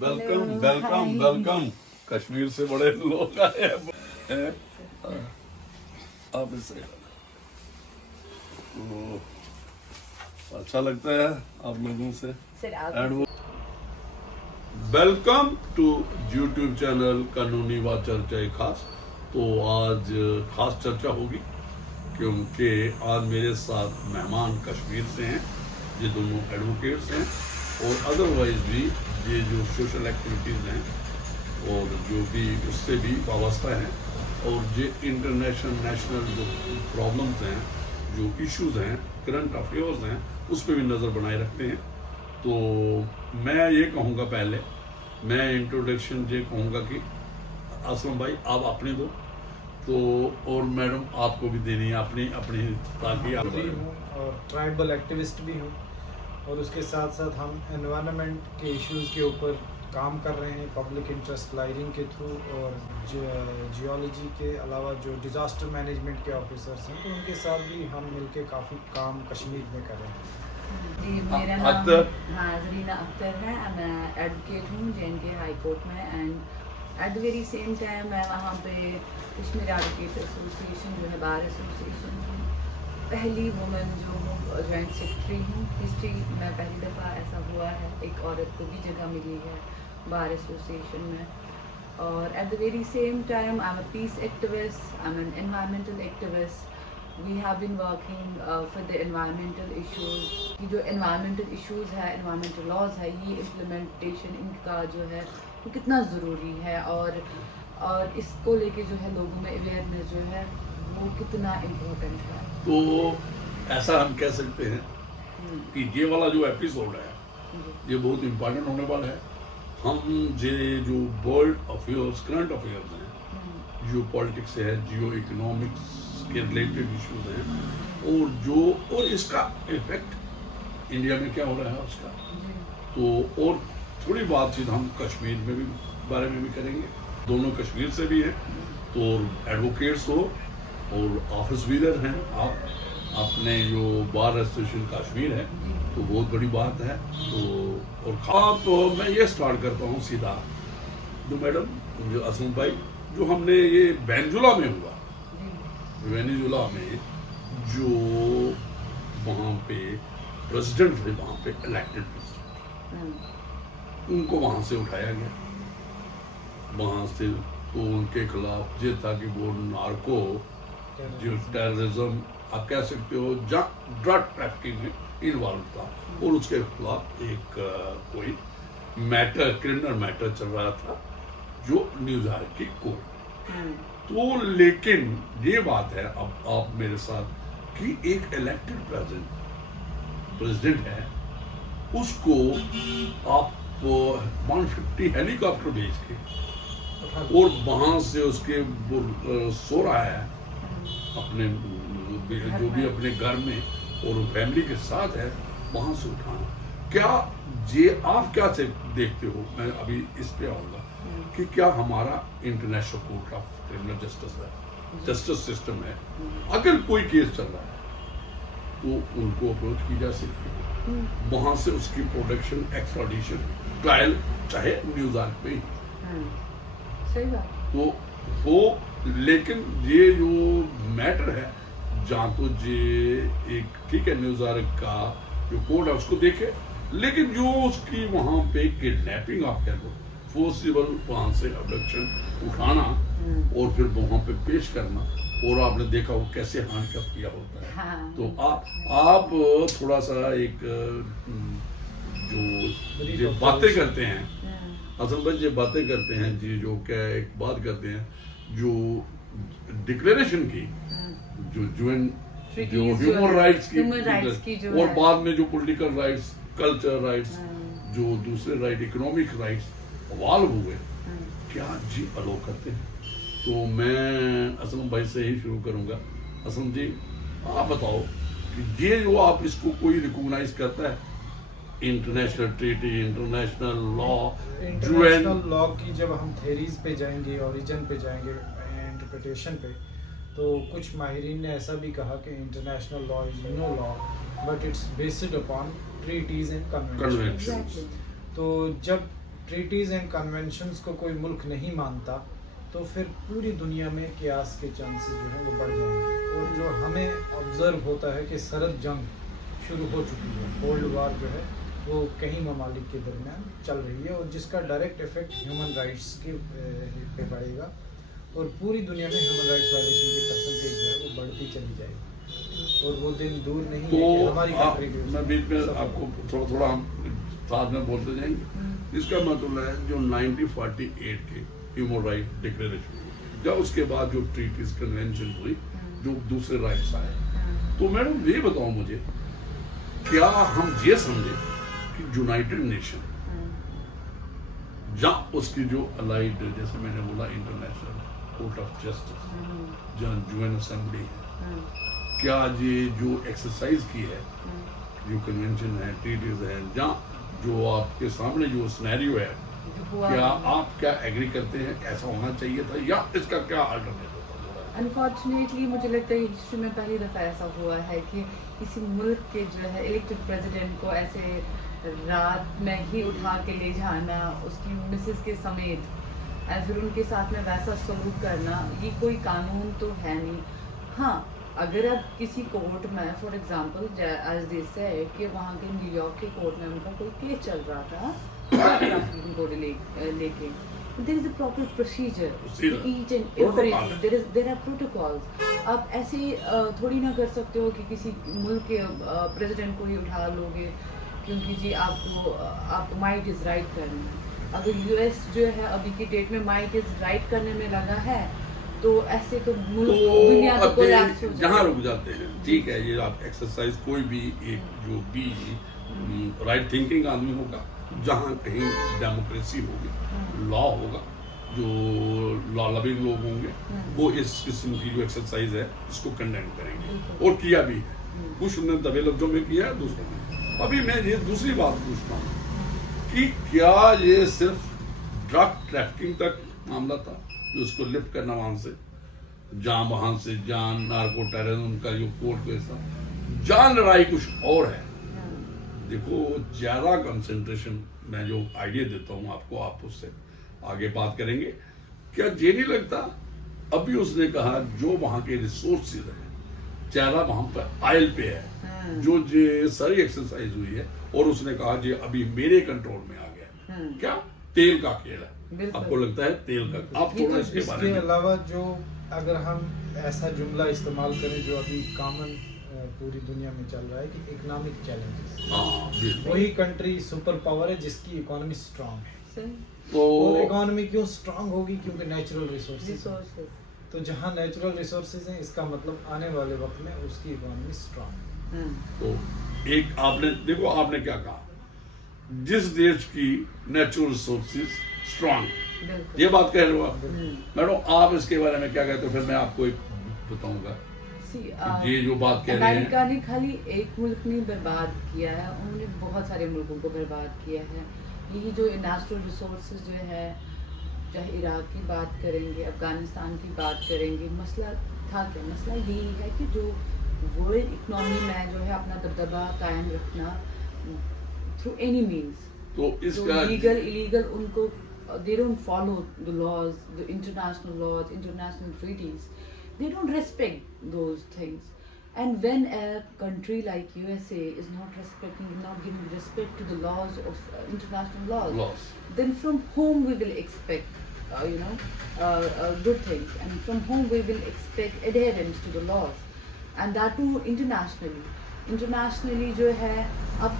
Welcome welcome welcome. Kashmir से बड़े लोग आए हैं। आप इससे अच्छा लगता है आप लोगों से। वेलकम टू यूट्यूब चैनल कानूनी व चर्चा खास। तो आज खास चर्चा होगी क्योंकि आज मेरे साथ मेहमान कश्मीर से हैं। ये दोनों एडवोकेट्स हैं और अदरवाइज भी ये जो सोशल एक्टिविटीज़ हैं और जो भी उससे भी वाबस्ता हैं और ये इंटरनेशनल नेशनल जो प्रॉब्लम्स हैं, जो इश्यूज़ हैं, करंट अफेयर्स हैं, उस पर भी नज़र बनाए रखते हैं। तो मैं ये कहूँगा, पहले मैं इंट्रोडक्शन ये कहूँगा कि असलम भाई आप अपने दो तो, और मैडम आपको भी देनी है अपनी अपनी, ताकि आप भी हूँ और ट्राइबल एक्टिविस्ट भी हूँ और उसके साथ साथ हम एनवायरनमेंट के इश्यूज़ के ऊपर काम कर रहे हैं पब्लिक इंटरेस्ट लायरिंग के थ्रू, और जियोलॉजी के अलावा जो डिज़ास्टर मैनेजमेंट के ऑफिसर्स हैं तो उनके साथ भी हम मिलके काफ़ी काम कश्मीर में कर रहे हैं। जी, मेरा नाम जरीना अख्तर है। मैं एडवोकेट हूँ जे.एन.के हाई कोर्ट में, and eight the very same time मैं वहाँ पे कश्मीर एडवोकेट एसोसिएशन जो है, बार एसोसिएशन हूँ, पहली वुमेन जो हूँ, जॉइंट सेक्रेटरी हूँ। हिस्ट्री में पहली दफ़ा ऐसा हुआ है, एक औरत को भी जगह मिली है बार एसोसिएशन में। और at the very same time I am a peace activist, I am an environmental activist. We have been working for the environmental issues। कि जो environmental issues है, environmental laws है, ये implementation इनका जो है वो कितना ज़रूरी है, और इसको लेके जो है लोगों में अवेयरनेस जो है वो कितना इम्पोर्टेंट है। तो ऐसा हम कह सकते हैं कि ये वाला जो एपिसोड है ये बहुत इम्पोर्टेंट होने वाला है। हम ये जो वर्ल्ड अफेयर्स, करंट अफेयर्स हैं, जियो पॉलिटिक्स है, जियो इकोनॉमिक्स के रिलेटेड इश्यूज हैं, और इसका इफेक्ट इंडिया में क्या हो रहा है उसका, तो और थोड़ी बातचीत हम कश्मीर में भी बारे में भी करेंगे। दोनों कश्मीर से भी हैं, तो एडवोकेट्स हो और ऑफिस वीलर हैं आप, अपने जो बार एसोसिएशन कश्मीर है, तो बहुत बड़ी बात है। तो और तो मैं ये स्टार्ट करता हूँ सीधा, तो मैडम जो असलम भाई, जो हमने ये वेनेजुला में हुआ, वेनेजुला में जो वहाँ पे प्रेसिडेंट थे, वहाँ पे इलेक्टेड प्रेसिडेंट, उनको वहाँ से उठाया गया, वहाँ से तो उनके खिलाफ ये था कि वो नार्को जो टेररिज्म आप कह सकते हो, ड्रग ट्रैफिकिंग में इन्वॉल्व था, और उसके खिलाफ एक कोई मैटर, क्रिमिनल मैटर चल रहा था जो न्यूयॉर्क की कोर्ट। तो लेकिन ये बात है, अब आप मेरे साथ, कि एक इलेक्टेड प्रेसिडेंट है, उसको आप 150 हेलीकॉप्टर भेज के और वहां से उसके सो रहा है अपने जो भी अपने घर में और फैमिली के साथ है, वहां से उठाना, क्या ये आप क्या से देखते हो? मैं अभी इस पे आऊंगा कि क्या हमारा international court of criminal justice है, जस्टिस सिस्टम है, अगर कोई केस चल रहा है तो उनको अप्रोच की जा सकती है, वहां से उसकी प्रोडक्शन, एक्सट्राडिशन, ट्रायल चाहे न्यूयॉर्क पे ही, सही बात। तो वो, लेकिन ये जो मैटर है, जहाँ तो ये एक ठीक है न्यूयॉर्क का जो कोर्ट है उसको देखे, लेकिन जो उसकी वहाँ पे किडनैपिंग आप कह लो, फोर्सिबल वहाँ से अबडक्शन, उठाना और फिर वहाँ पे पेश करना, और आपने देखा वो कैसे हैंडकफ किया होता है। हाँ। तो आप थोड़ा सा एक जो ये बातें करते हैं, असल में ये बातें करते हैं जी, जो क्या एक बात करते हैं, जो डिक्लेरेशन की, जो ह्यूमन राइट्स की, और बाद में जो पॉलिटिकल राइट्स, कल्चर राइट्स, जो दूसरे राइट, इकोनॉमिक राइट्स इवॉल्व हुए, क्या जी अलो करते हैं। तो मैं असलम भाई से ही शुरू करूंगा। असलम जी, आप बताओ कि ये जो आप इसको कोई रिकॉग्नाइज करता है, international treaty, international law, international law की जब हम थेरीज पे जाएंगे, ओरिजिन पे जाएंगे, इंटरप्रिटेशन पे, तो कुछ माहिरीन ने ऐसा भी कहा कि international law is no law but it's based upon treaties and conventions. Conventions. Exactly. तो जब treaties and conventions को कोई मुल्क नहीं मानता तो फिर पूरी दुनिया में कियास के चांसेस जो है वो बढ़ जाएंगे। और जो हमें ऑब्जर्व होता है कि सरद जंग शुरू हो चुकी है, कोल्ड वार जो है वो कई ममालिक के दरमियान चल रही है, और जिसका डायरेक्ट इफेक्ट ह्यूमन राइट्स के पे पड़ेगा, और पूरी दुनिया में ह्यूमन राइट्स वायलेशन की परसेंटेज जो है वो बढ़ती चली जाएगी, और वो दिन दूर नहीं है कि हमारी कंट्री भी मैं बीच में आपको थोड़ा थोड़ा हम साथ में बोलते जाएंगे। इसका मतलब है जो 1948 के ह्यूमन राइट डिक्लेरेशन हुई, जब उसके बाद जो ट्रीटीज कन्वेंशन हुई, जो दूसरे राइट्स आए, तो मैडम ये बताओ मुझे, क्या हम ये समझे कि यूनाइटेड नेशन या उसकी जो अलाइड, जैसे मैंने बोला इंटरनेशनल कोर्ट ऑफ जस्टिस, जहाँ यूएन असेंबली है, क्या ये जो एक्सरसाइज की है, जो कन्वेंशन है, ट्रीटीज है, जहाँ जो आपके सामने जो सिनेरियो है, क्या आप क्या एग्री करते हैं, ऐसा होना चाहिए था या इसका क्या अल्टरनेटिव होता है? अनफॉर्चुनेटली मुझे लगता है हिस्ट्री में पहली दफ़ा ऐसा हुआ है कि किसी मुल्क के जो है इलेक्टेड प्रेसिडेंट को ऐसे रात में ही उठा के ले जाना उसकी मिसेस के समेत, और फिर उनके साथ में वैसा सलूक करना, ये कोई कानून तो है नहीं। हाँ, अगर आप किसी कोर्ट में फॉर एग्जांपल एज दे से कि वहाँ के न्यूयॉर्क के कोर्ट में उनका कोई केस चल रहा था को लेके, there is a proper procedure to each and everything, there are protocols। आप ऐसे थोड़ी ना कर सकते हो कि किसी मुल्क के प्रेसिडेंट को ही उठा लोगे क्योंकि जी आपको माइट इज़ राइट करना है। अगर यूएस जो है अभी की डेट में माइट इज़ राइट करने में लगा है तो ऐसे तो मुल्क दुनिया तो कोलैप्स हो जहाँ रुक जाते हैं। ठीक है, ये आप एक्सरसाइज कोई भी एक जो भी राइट थिंकिंग आदमी होगा, जहाँ कहीं डेमोक्रेसी होगी, लॉ होगा, जो लॉ लविंग लोग होंगे, वो इस किस्म की जो एक्सरसाइज है इसको कंडेम करेंगे, और किया भी है। कुछ ने दबे लफ्जों में किया है, दूसरों ने। अभी मैं ये दूसरी बात पूछता हूँ कि क्या ये सिर्फ ड्रग ट्रैफिकिंग तक मामला था, जो उसको लिफ्ट करना वहां से जान नार्को टेररिज्म का जो कोर्ट केस था, जान लड़ाई कुछ और है। देखो, ज्यादा कंसंट्रेशन मैं जो आइडिया देता हूँ आपको, आप उससे आगे बात करेंगे। क्या ये नहीं लगता, अभी उसने कहा जो वहां के रिसोर्सेज है ज्यादा वहां पर ऑयल पे है, जो ये सारी एक्सरसाइज हुई है, और उसने कहा ये अभी मेरे कंट्रोल में आ गया। क्या तेल का खेल है? आपको लगता है तेल का? आप थोड़ा इसके बारे में। इसके अलावा जो अगर हम ऐसा जुमला इस्तेमाल करें जो अभी कॉमन पूरी दुनिया में चल रहा है कि इकोनॉमिक चैलेंजेस, वही कंट्री सुपर पावर है जिसकी इकोनॉमी स्ट्रांग है। तो और इकोनॉमी क्यों स्ट्रांग होगी? क्योंकि नेचुरल रिसोर्सेज। तो जहाँ नेचुरल रिसोर्सेज हैं, इसका मतलब आने वाले वक्त में उसकी इकोनॉमी स्ट्रांग है। तो एक आपने देखो, आपने क्या कहा, जिस देश की नेचुरल रिसोर्सेज स्ट्रांग, ये बात कह रहे हो आप। मैडम, आप इसके बारे में क्या कहते हो? फिर मैं आपको एक बताऊंगा। ये जो बात कह रहे हैं, अमेरिका ने खाली एक मुल्क नहीं बर्बाद किया है, उन्होंने बहुत सारे मुल्कों को बर्बाद किया है। ये जो नेचुरल रिसोर्सेज जो है, चाहे इराक की बात करेंगे, अफगानिस्तान की बात करेंगे, मसला था क्या? मसला यही है कि जो वर्ल्ड इकोनॉमी में जो है अपना दबदबा कायम रखना थ्रू एनी मीन्स, तो इसका लीगल इलीगल उनको they don't follow the laws, the international laws, international treaties. They don't respect those things. And when a country like USA is not giving respect to the laws of international laws, then from whom we will expect, good things, and from whom we will expect adherence to the laws, and that too internationally जो है, आप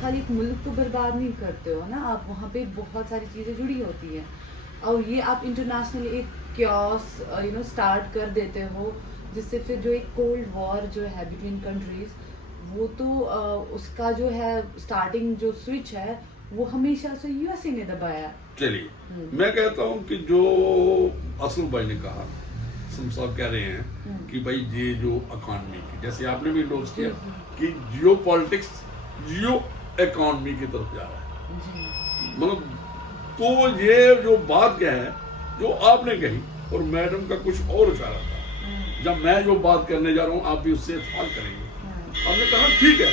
खाली एक मुल्क को बर्बाद नहीं करते हो ना, आप वहाँ पे बहुत सारी चीज़ें जुड़ी होती हैं, और ये आप इंटरनेशनली एक क्योस स्टार्ट कर देते हो, जिससे फिर जो एक कोल्ड वॉर जो है बिटवीन कंट्रीज, वो तो उसका जो है स्टार्टिंग जो स्विच है वो हमेशा से यूएसए ने दबाया। चलिए, मैं कहता हूँ कि जो असलम भाई ने कहा, साहब कह रहे हैं कि भाई ये जो इकोनॉमी की, जैसे आपने भी इंडोर्स किया कि जियो पॉलिटिक्स जियो इकोनॉमी की तरफ जा रहा है, मतलब, तो ये जो बात क्या है जो आपने कही, और मैडम का कुछ और इशारा था, जब मैं जो बात करने जा रहा हूँ आप भी उससे इत्तेफाक करेंगे हमने कहा ठीक है,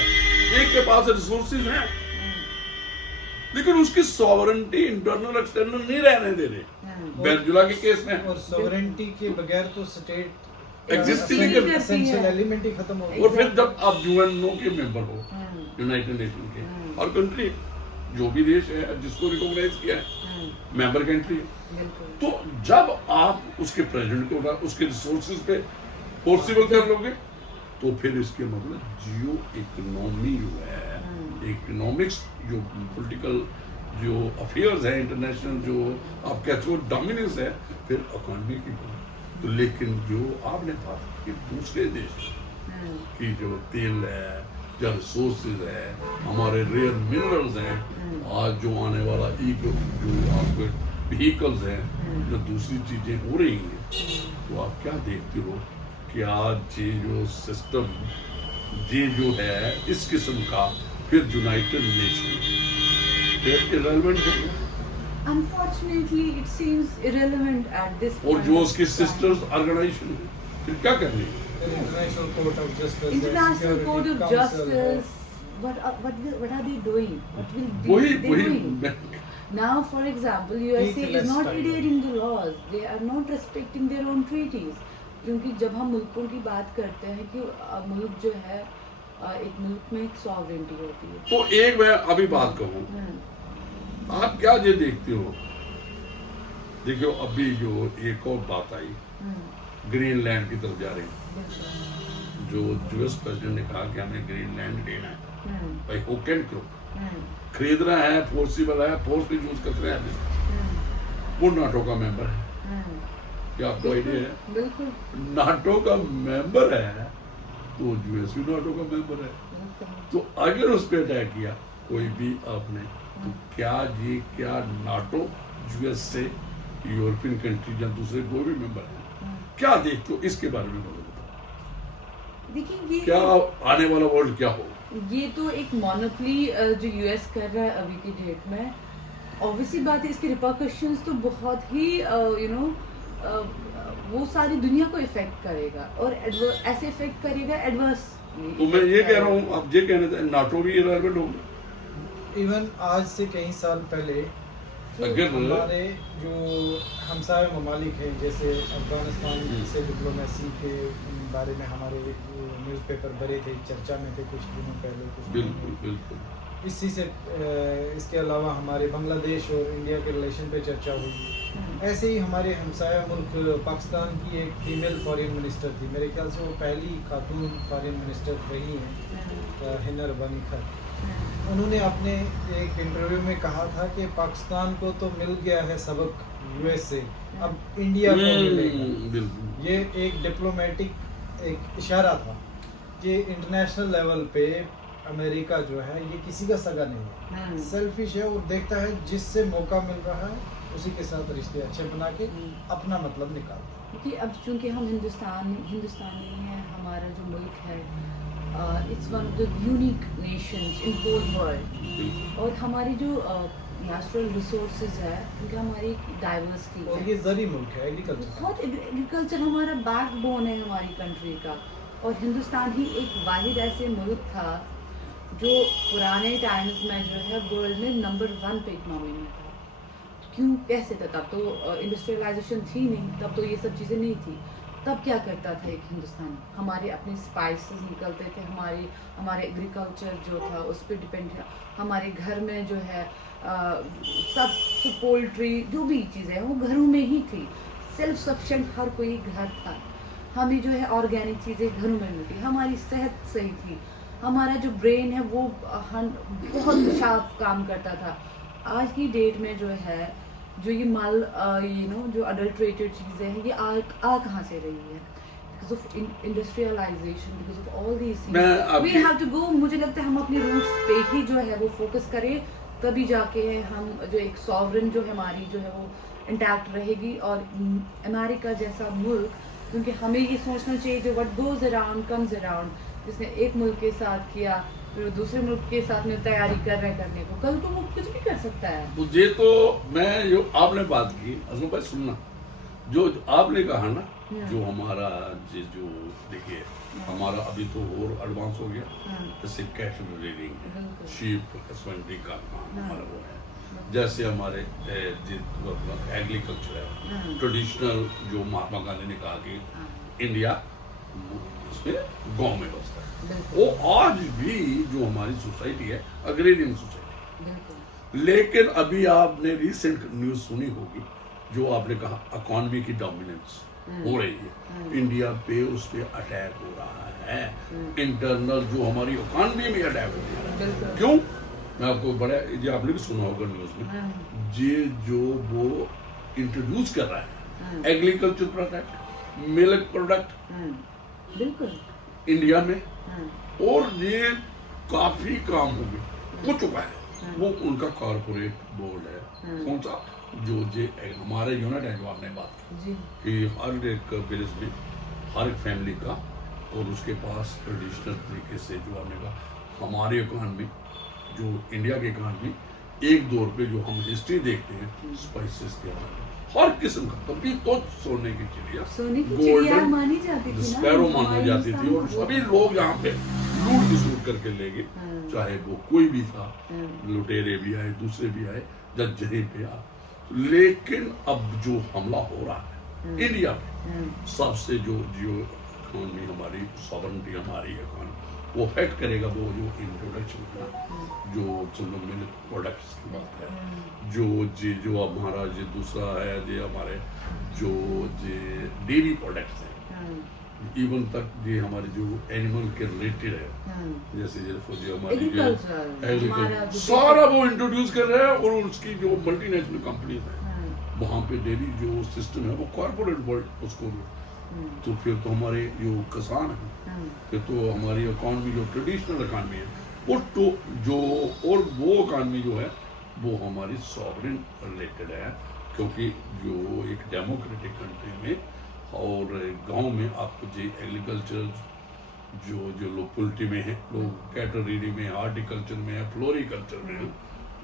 एक के पास रिसोर्सेज हैं, लेकिन उसकी सॉवरेंटी इंटरनल एक्सटर्नल नहीं रहने दे रहे। वेनेजुला के केस में और सॉवरेंटी के बगैर तो स्टेट एग्जिस्ट ही नहीं करती है। एसेंशियल एलिमेंट ही खत्म हो गया। और फिर जब आप यूएनओ के मेंबर हो, यूनाइटेड नेशन के, और कंट्री जो भी देश है जिसको रिकॉग्नाइज किया है मेंबर कंट्री, तो जब आप उसके प्रेसिडेंट को उसके रिसोर्सेज पे पॉसिबल कर लोगे, तो फिर इसके मतलब जियो इकोनॉमी जो है, इकोनॉमिक्स जो पॉलिटिकल जो अफेयर्स है इंटरनेशनल, जो आप कहते हो डोमिनेंस है, फिर इकोनॉमी की तो। लेकिन जो आपने बात की दूसरे देश की जो तेल है, जो रिसोर्सेज है, हमारे रेयर मिनरल्स हैं, आज जो आने वाला जो आपके व्हीकल्स हैं, जो दूसरी चीजें हो रही हैं, तो आप क्या देखते हो कि आज ये जो सिस्टम ये जो है इस किस्म का, फिर यूनाइटेड नेशन फिर इरेलेवेंट हो गया। Unfortunately, it seems irrelevant at this point. और जो उसकी सिस्टर्स ऑर्गेनाइजेशन है, फिर क्या कर रही है? International court of justice, International Court of Justice. What are they doing? What will they वही doing? Now, for example, USA is not style. adhering the laws. They are not respecting their own treaties. क्योंकि जब हम मुल्कों की बात करते हैं कि मुल्क जो है एक मुल्क में एक सॉवरेंटी होती है। तो एक मैं अभी बात कहूँ, आप क्या ये देखते हो, देखो अभी जो एक और बात आई, ग्रीनलैंड की तरफ जा रही है, जो यूएस प्रेसिडेंट ने कहा कि हमें ग्रीनलैंड लेना है, भाई हुक एंड क्रुक खरीदना है, पॉसिबल है, फोर्स भी यूज करते हैं। वो नाटो का मेंबर है, क्या आपको आइडिया है? बिल्कुल नाटो का मेंबर है, तो यूएस भी नाटो का मेंबर है, तो अगर उस पर अटैक किया कोई भी आपने, तो क्या नाटो यूएस से यूरोपियन कंट्री या दूसरे कोई भी मेंबर है, क्या देखते हो इसके बारे में बताओ। देखिए, क्या आने वाला वर्ल्ड क्या हो? ये तो एक मोनोपोली जो यूएस कर रहा है अभी की डेट में, ऑब्वियसली बात है, इसके रिपरकशंस तो बहुत ही वो सारी दुनिया को इफेक्ट करेगा, और ऐसे इफेक्ट करेगा एडवर्स। तो मैं ये कह रहा हूँ, आप ये कहने थे नाटो भी इरेलेवेंट होगा। इवन आज से कई साल पहले अगर हमारे जो हमसाय ममालिक हैं, जैसे अफगानिस्तान से डिप्लोमेसी के बारे में हमारे न्यूज़पेपर भरे थे, चर्चा में थे कुछ दिनों पहले, बिल्कुल बिल्कुल इसी से इसके अलावा हमारे बांग्लादेश और इंडिया के रिलेशन पे चर्चा हुई। ऐसे ही हमारे हमसाया मुल्क पाकिस्तान की एक फीमेल फॉरेन मिनिस्टर थी, मेरे ख्याल से वो पहली खातून फॉरेन मिनिस्टर रही हैं, हिना रब्बानी खान। उन्होंने अपने एक इंटरव्यू में कहा था कि पाकिस्तान को तो मिल गया है सबक यूएस से, अब इंडिया को मिलेगा। ये एक डिप्लोमेटिक एक इशारा था कि इंटरनेशनल लेवल पे अमेरिका जो है ये किसी का सगा नहीं है, सेल्फिश है, और देखता है जिससे मौका मिल रहा है उसी के साथ रिश्ते अच्छे बना के अपना मतलब निकालता है। क्योंकि अब चूंकि हम हिंदुस्तानी हैं, हमारा जो मुल्क है it's one of the unique nations in whole world, और हमारी जो नेचुरल रिसोर्सेज है क्योंकि हमारी डाइवर्सिटी और ये जरी मुल्क है, एग्रीकल्चर बहुत एग्रीकल्चर हमारा बैकबोन है हमारी कंट्री का। और हिंदुस्तान ही एक वाहिद ऐसे मुल्क था जो पुराने टाइम्स में जो है वर्ल्ड में नंबर 1 पे इकनॉमी में था। क्यों, कैसे था? तब तो इंडस्ट्रियलाइजेशन थी नहीं, तब तो ये सब चीज़ें नहीं थी। तब क्या करता था एक हिंदुस्तानी, हमारे अपने स्पाइसेस निकलते थे, हमारे एग्रीकल्चर जो था उस पर डिपेंड था। हमारे घर में जो है सब पोल्ट्री जो भी चीज़ें वो घरों में ही थी, सेल्फ सफिशेंट हर कोई घर था। हमें जो है ऑर्गेनिक चीज़ें घरों में मिलती, हमारी सेहत सही थी, हमारा जो ब्रेन है वो बहुत शार्प काम करता था। आज की डेट में जो है जो ये जो अडल्ट्रेटेड चीज़ें हैं ये आ कहाँ से रही है? Because of industrialization, because of all these things we have to go. मुझे लगता है हम अपने रूट्स पे ही जो है वो फोकस करें, तभी जाके हम जो एक सॉवरेन जो हमारी जो है वो इंटैक्ट रहेगी। और अमेरिका जैसा मुल्क, क्योंकि हमें ये सोचना चाहिए जो what goes around comes around, जिसने एक मुल्क के साथ किया फिर दूसरे मुल्क के साथ में तैयारी कर रहे करने को, कल तो वो कुछ भी कर सकता है। मुझे तो मैं जो आपने बात की असम भाई सुनना, जो आपने कहा ना, जो हमारा जो देखिए हमारा अभी तो और एडवांस हो गया, जैसे कैटल ब्रीडिंग, बिल्कुल। शीप हस्बेंड्री का काम हमारा वो है, जैसे हमारे एग्रीकल्चर है, ट्रेडिशनल जो महात्मा गांधी ने कहा कि इंडिया इसमें गांव में बसता है, बिल्कुल। वो आज भी जो हमारी सोसाइटी है अग्रेरियन सोसाइटी। बिल्कुल। लेकिन अभी आपने रिसेंट न्यूज सुनी होगी, जो आपने कहा इकोनॉमी की डोमिनेंस हो रही है इंडिया पे, उस पे अटैक हो रहा है, इंटरनल जो हमारी इकोनॉमी में अटैक हो रहा है। बिल्कुल। क्यों? मैं आपको बड़ा, ये आपने भी सुना होगा न्यूज में, ये जो वो इंट्रोड्यूस कर रहा है एग्रीकल्चर प्रोडक्ट, मिल्क प्रोडक्ट बिल्कुल। इंडिया में, और ये काफी काम हो चुका है। वो उनका कॉर्पोरेट बोर्ड है, कौन सा, जो जे हमारे यूनिट है, जो आपने बात की कि हर एक विलेज में हर एक फैमिली का, और उसके पास ट्रेडिशनल तरीके से, जो आपने कहा हमारे इकोनॉमी, जो इंडिया के इकोनॉमी, 1-2 रुपये जो हम हिस्ट्री देखते हैं स्पाइसेस के हर किस्म का, कभी तो सोने की चिड़िया, सोने की चिड़िया मानी जाती थी ना, स्पैरो मानी जाती थी, और सभी लोग यहाँ पे लूट खसूट करके ले गए, चाहे वो कोई भी था, लुटेरे भी आए, दूसरे भी आए, जब जहीं पे आ। लेकिन अब जो हमला हो रहा है इंडिया में, सबसे जो इकोनॉमी हमारी, सॉवरेनिटी हमारी इकोनॉमी, वो अफेक्ट करेगा वो जो इंट्रोडक्शन है, जो मिल्क प्रोडक्ट्स की बात है, जो हमारा जो दूसरा है, जो हमारे जो डेयरी प्रोडक्ट्स हैं, इवन तक ये हमारे जो एनिमल के रिलेटेड है, जैसे जो हमारी एग्रीकल्चर, सारा वो इंट्रोड्यूस कर रहे हैं, और उसकी जो मल्टीनेशनल कंपनीज हैं, वहाँ पे डेयरी जो सिस्टम है वो कॉर्पोरेट वर्ल्ड उसको, तो फिर तो हमारे जो किसान हैं, फिर तो हमारी इकोनॉमी जो ट्रेडिशनल इकोनॉमी है, वो तो जो, और वो इकोनॉमी जो है वो हमारी सॉवरेन रिलेटेड है, क्योंकि जो एक डेमोक्रेटिक कंट्री में और गांव में आपको जो एग्रीकल्चर जो लोग पोल्ट्री में है, लोग कैटल रीडिंग में, हार्टिकल्चर में है, फ्लोरिकल्चर में है,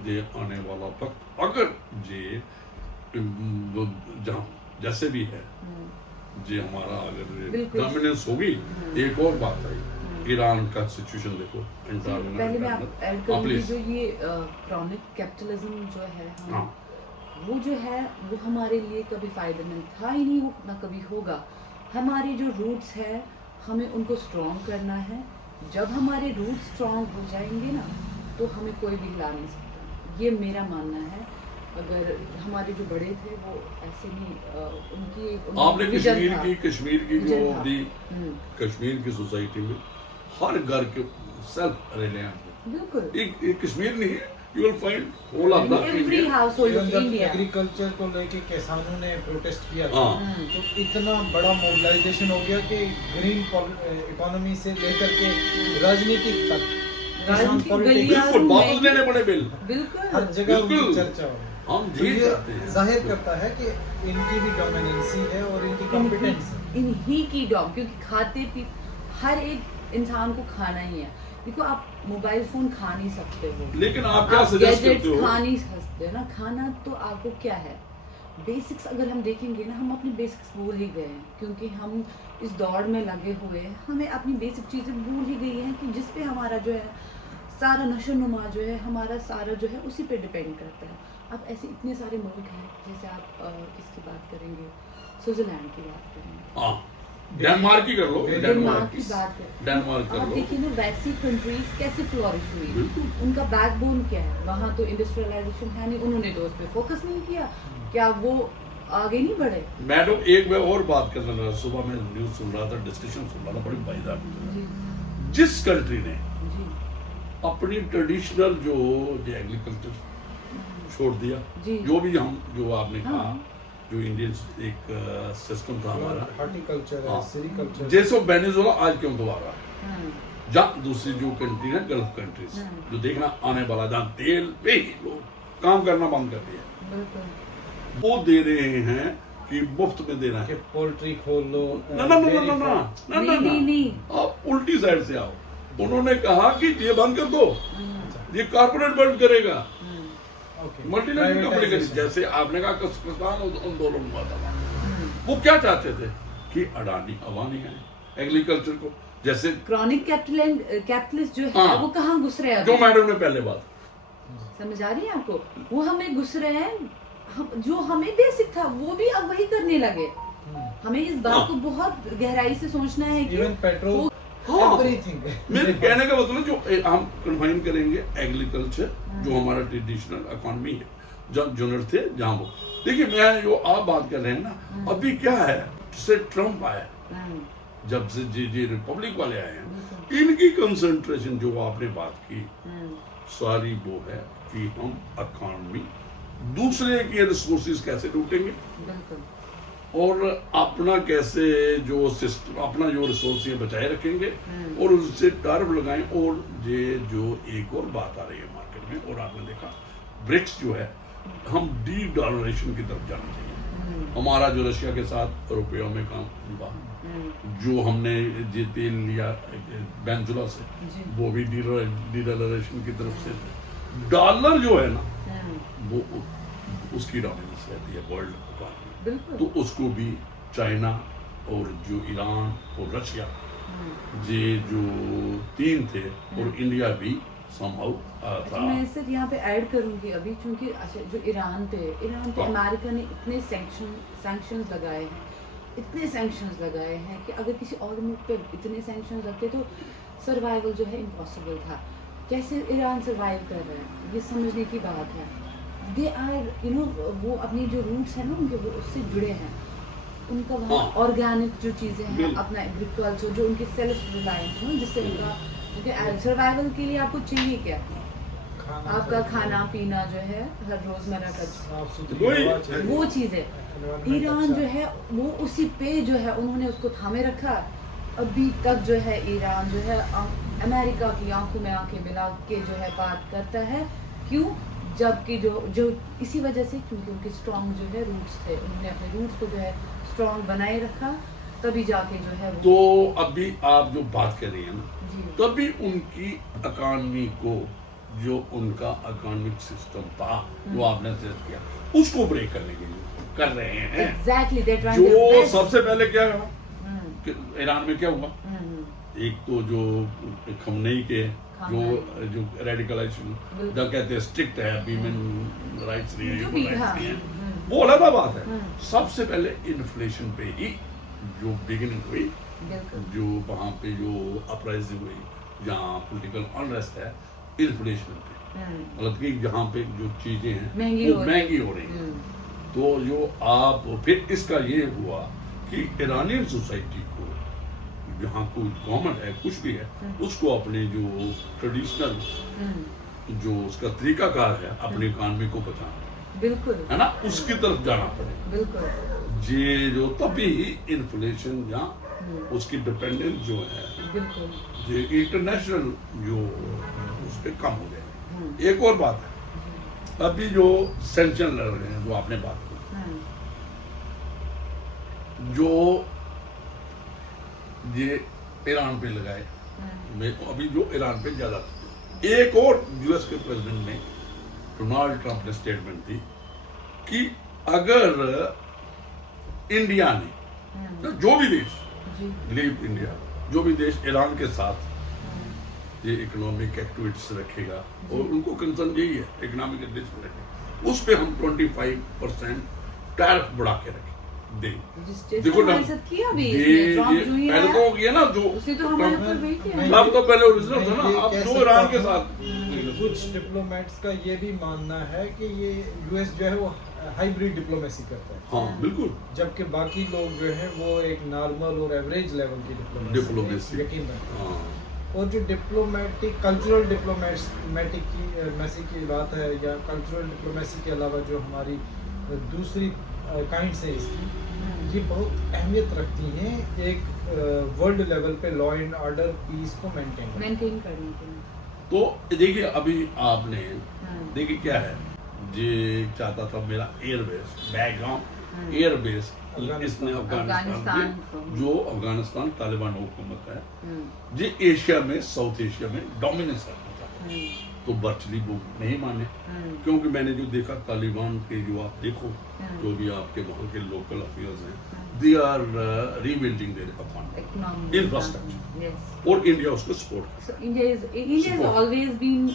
जे आने वाला वक्त अगर जे जहाँ जैसे भी है, जे हमारा अगर डोमिनेंस होगी, एक और बात आई, ईरान का सिचुएशन देखो, पहले मैं आप ऐड करूंगी, जो ये क्रॉनिक कैपिटलिज्म जो है, वो जो है वो हमारे लिए कभी फायदेमंद था ही नहीं, वो ना कभी होगा। हमारे जो रूट्स है, हमें उनको स्ट्रॉन्ग करना है। जब हमारे रूट्स स्ट्रॉन्ग हो जाएंगे ना, तो हमें कोई भी हिला नहीं सकता, ये मेरा मानना है। अगर हमारे जो बड़े थे वो ऐसे नहीं, उनकी आपने कश्मीर की जो दी, कश्मीर की सोसाइटी में हर घर के सेल्फ रिलायंस, बिल्कुल एक कश्मीर नहीं है, you will find all of the every household of India। Agriculture को लेके किसानों ने प्रोटेस्ट किया था, तो इतना बड़ा मोबिलाइजेशन हो गया कि ग्रीन इकोनॉमी से लेकर के राजनीतिक तक, बिल्कुल वापस लेने पड़े बिल, बिल्कुल हर जगह उनकी चर्चा हो रही है। हम तो ये ये चाहते हैं, जाहिर करता है कि इनकी भी डोमिनेंसी है और इनकी कॉम्पिटेंस है, इन्हीं की डॉग, क्योंकि खाते पी हर एक इंसान को खाना ही है। देखो, आप मोबाइल फोन खा नहीं सकते हो, लेकिन आप क्या सजेस्ट करते हो? खा नहीं सकते ना। खाना तो आपको क्या है, बेसिक्स अगर हम देखेंगे ना, हम अपनी बेसिक्स भूल ही गए हैं, क्योंकि हम इस दौड़ में लगे हुए हैं, हमें अपनी बेसिक चीज़ें भूल ही गई हैं, कि जिस पे हमारा जो है सारा नशो नुमा जो है, हमारा सारा जो है उसी पे डिपेंड करता है। अब ऐसे इतने सारे मुल्क हैं, जैसे आप किसकी बात करेंगे, स्विट्जरलैंड की बात करेंगे, डेनमार्क की कर लो, डेनमार्क की बात है, डेनमार्क कर आप लो, देखिए ना वैसी कंट्रीज कैसे फ्लोरिश हुई, उनका बैकबोन क्या है, वहाँ तो इंडस्ट्रियलाइजेशन है नहीं, उन्होंने तो उस पर फोकस नहीं किया, क्या वो आगे नहीं बढ़े? मैडम एक मैं और बात करना था, सुबह मैं न्यूज सुन रहा था, डिस्कशन सुन रहा था, बड़ी मजेदार, जिस कंट्री ने अपनी ट्रेडिशनल जो एग्रीकल्चर छोड़ दिया, जो भी हम जो आपने कहा, जो इंडियन एक सिस्टम था हमारा, हॉर्टिकल्चर है, सेरिकल्चर, जैसे वेनेजुएला आज क्यों दोबारा जहाँ दूसरी जो कंट्री है, गल्फ कंट्रीज, जो देखना आने वाला, जहाँ तेल पे ही लोग काम करना बंद कर दिया, वो दे रहे हैं कि मुफ्त में देना है, पोल्ट्री खोल लो, नहीं, आप उल्टी साइड से आओ। उन्होंने कहा कि ये बंद कर दो, ये कॉर्पोरेट बंद करेगा, मल्टीनेशनल कंपनी करेगी, जैसे आपने कहा किसान आंदोलन हुआ था, वो क्या चाहते थे कि अडानी अवानी आए, एग्रीकल्चर को जैसे क्रॉनिक कैपिटलिस्ट जो है हाँ। वो कहाँ घुस रहे हैं जो अभी? मैडम ने पहले बात, समझ आ रही है आपको? वो हमें घुस रहे हैं, जो हमें बेसिक था वो भी अब वही करने लगे। हमें इस बात हाँ। को बहुत गहराई से सोचना है कि इवन पेट्रोल हाँ। एवरीथिंग मेरे कहने का मतलब जो हम कन्फाइन करेंगे एग्रीकल्चर, जो हमारा ट्रेडिशनल इकोनॉमी है, जब जूनर थे जहाँ वो, देखिए मैं जो आप बात कर रहे हैं ना, अभी क्या है से ट्रम्प आया, जब से जी रिपब्लिक वाले आए हैं, इनकी कंसंट्रेशन जो आपने बात की सारी वो है कि हम इकोनॉमी दूसरे के रिसोर्सेज कैसे लूटेंगे बिल्कुल और अपना कैसे जो सिस्टम, अपना जो रिसोर्स बचाए रखेंगे और उससे टर्फ लगाएं। और ये जो एक और बात आ रही है मार्केट में, और आपने देखा ब्रिक्स जो है, हम डी डॉलरेशन की तरफ जाना चाहिए। हमारा जो रशिया के साथ रुपयों में काम हुआ, जो हमने ये तेल लिया वेनेजुला से, जी। वो भी डी डॉलरेशन की तरफ से। डॉलर जो है ना, वो उसकी डोमिनेंस रहती है वर्ल्ड इकोनॉमी, बिल्कुल तो उसको भी चाइना और जो ईरान और रशिया, ये जो तीन थे, और इंडिया भी संभव अच्छा, था। मैं सिर्फ यहाँ पे ऐड करूंगी अभी, क्योंकि अच्छा जो ईरान पे हाँ। अमेरिका ने इतने सैंक्शंस लगाए हैं, इतने सैंक्शंस लगाए हैं कि अगर किसी और मुल्क पे इतने सैंक्शंस लगते तो सर्वाइवल जो है इम्पॉसिबल था। कैसे ईरान सर्वाइव कर रहा है, ये समझने की बात है। दे आर वो अपनी जो रूट्स है ना उनके, वो उससे जुड़े हैं। उनका वहाँ हाँ। ऑर्गेनिक जो चीज़ें हैं, बिल्कुल। अपना एग्रीकल्चर, जो उनकी सेल्फ रिलायंस है, जिससे उनका, क्योंकि सर्वाइवल के लिए आपको चाहिए क्या? आपका खाना पीना जो है हर रोजमर्रा का, साफ वही- सुथरी हवा चाहिए, वो चीज़ है। environment ईरान अच्छा। जो है वो उसी पे जो है उन्होंने उसको थामे रखा। अभी तक जो है ईरान जो है अमेरिका की आंखों में आंखें मिला के जो है बात करता है। क्यों? जबकि जो इसी वजह से, क्योंकि उनके स्ट्रॉन्ग जो है रूट्स थे, उन्होंने अपने रूट्स को जो है स्ट्रॉन्ग बनाए रखा, तभी जाके जो है वो, तो अभी आप जो बात कर रही हैं ना, जी तभी उनकी इकोनॉमी को, जो उनका इकोनॉमिक सिस्टम था, जो आपने सेट किया, उसको ब्रेक करने के लिए कर रहे हैं। एग्जैक्टली दे जो सबसे पहले क्या हुआ कि ईरान में क्या हुआ, एक तो जो खमनेई के जो रेडिकलाइजेशन, जो कहते हैं स्ट्रिक्ट है, वीमेन राइट्स नहीं है, जो ह्यूमन भी, राइट्स हाँ, नहीं है, वो अलग बात है। सबसे पहले इन्फ्लेशन पे ही जो बिगिनिंग हुई, बिल्कुल जो वहाँ पे जो अपराइजिंग हुई, जहाँ पॉलिटिकल अनरेस्ट है, इन्फ्लेशन पे, मतलब कि जहाँ पे जो चीजें हैं महंगी वो हो रही महंगी हो रही हैं। तो जो आप फिर इसका ये हुआ कि ईरानियन सोसाइटी को, जहाँ कोई गवर्नमेंट है, कुछ भी है, उसको अपने जो ट्रेडिशनल जो उसका तरीकाकार है अपनी इकोनॉमी को बचाना, बिल्कुल है ना, उसकी तरफ जाना पड़ेगा। बिल्कुल ये जो तभी इन्फ्लेशन या उसकी डिपेंडेंस जो है, बिल्कुल ये इंटरनेशनल जो उस पर कम हो गया। एक और बात है, अभी जो सैंक्शन लग रहे हैं, जो आपने बात की, जो ये ईरान पे लगाए, मैं अभी जो ईरान पे ज्यादा, एक और यूएस के प्रेसिडेंट ने, डोनाल्ड ट्रंप ने स्टेटमेंट दी कि अगर इंडिया ने, जो भी देश, जी लीव इंडिया, जो भी देश ईरान के साथ ये इकोनॉमिक एक्टिविटीज रखेगा, और उनको कंसर्न यही है इकोनॉमिक एक्टिविटीज रखेगा, उस पे हम 25% टैरिफ बढ़ा के रखें दें। देखो ना, ये पहले तो हो गया ना, जो उसने तो हमारे ऊपर वही किया। ट्रंप तो पहले ओरिजिनल था ना, अब जो ईरान के साथ कुछ डिप्लोमेट्स का ये भी मानना है कि ये यूएस जो है वो हाइब्रिड डिप्लोमेसी करता है, हाँ बिल्कुल, जबकि बाकी लोग जो है वो एक नॉर्मल और एवरेज लेवल की डिप्लोमेसी, डिप्लोमेसी यकीन रखते हैं। हाँ और जो डिप्लोमेटिक कल्चरल डिप्लोमेटिक की मैसी की बात है, या कल्चरल डिप्लोमेसी के अलावा जो हमारी दूसरी काइंड्स हैं इसकी, ये बहुत अहमियत रखती हैं एक वर्ल्ड लेवल पे लॉ एंड ऑर्डर पीस को मेंटेन करने के लिए। तो देखिए अभी आपने देखिए क्या है, ये चाहता था मेरा एयरबेस बैकग्राउंड, एयरबेस इसने अफगानिस्तान में, जो अफगानिस्तान तालिबान हुकूमत है, ये एशिया में, साउथ एशिया में डोमिनेंस रखना चाहता तो वर्चुअली वो नहीं माने, क्योंकि मैंने जो देखा तालिबान के जो आप देखो जो भी आपके वहाँ के लोकल अफेयर्स हैं, they are rebuilding their economy infrastructure, और इंडिया उसको support So India has always been